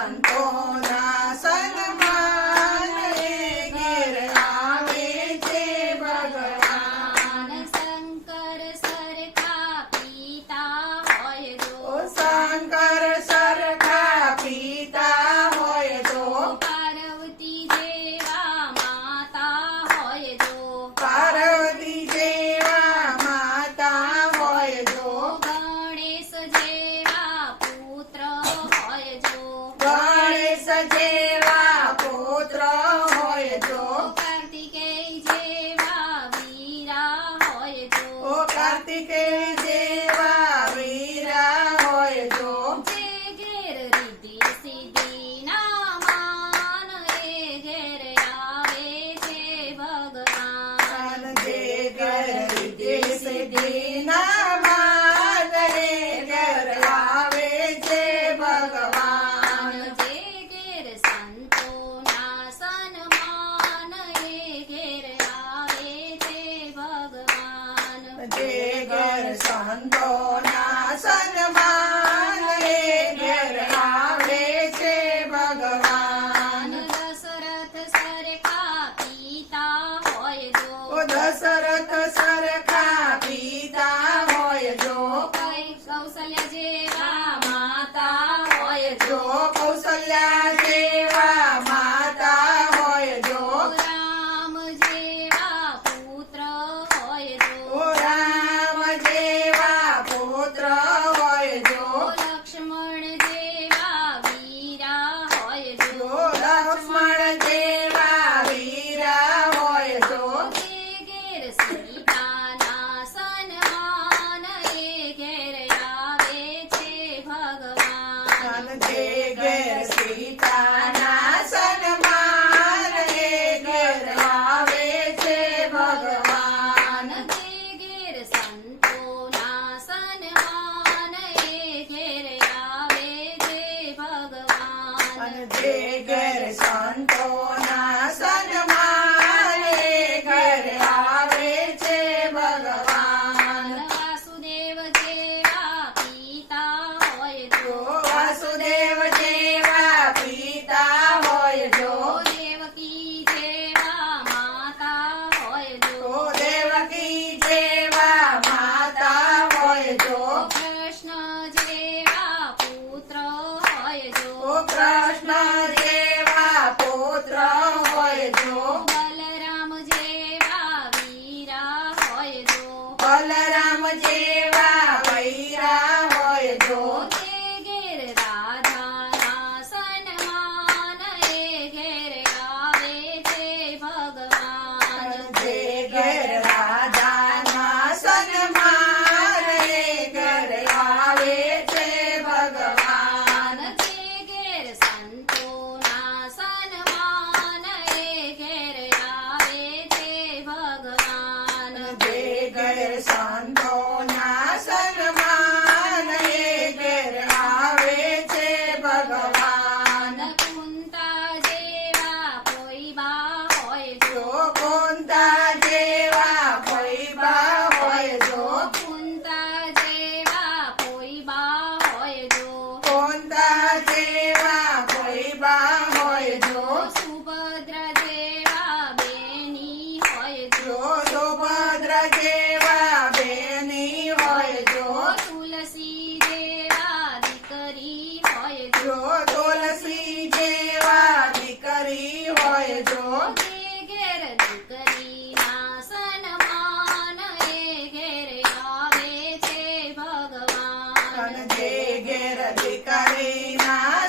Antonio. જેવા પુત્ર હોય જો કાર્તિકેય જેવા વીરા હોય જો ઓ કાર્તિકેય જેવા વીરા હોય જો જે ઘેર રીતિ સીધી ના માન એ ઘેર આવે છે ભગવાન જે ઘેર રીતિ સીધી जय घर शांतो what's my जय घर शांत કૃષ્ણ જેવા પુત્ર હોય જો Santo. કરજો ઘેર દીકરી ના સન્માન એ ઘેર આવે છે ભગવાન જે ઘેર દીકરી ના.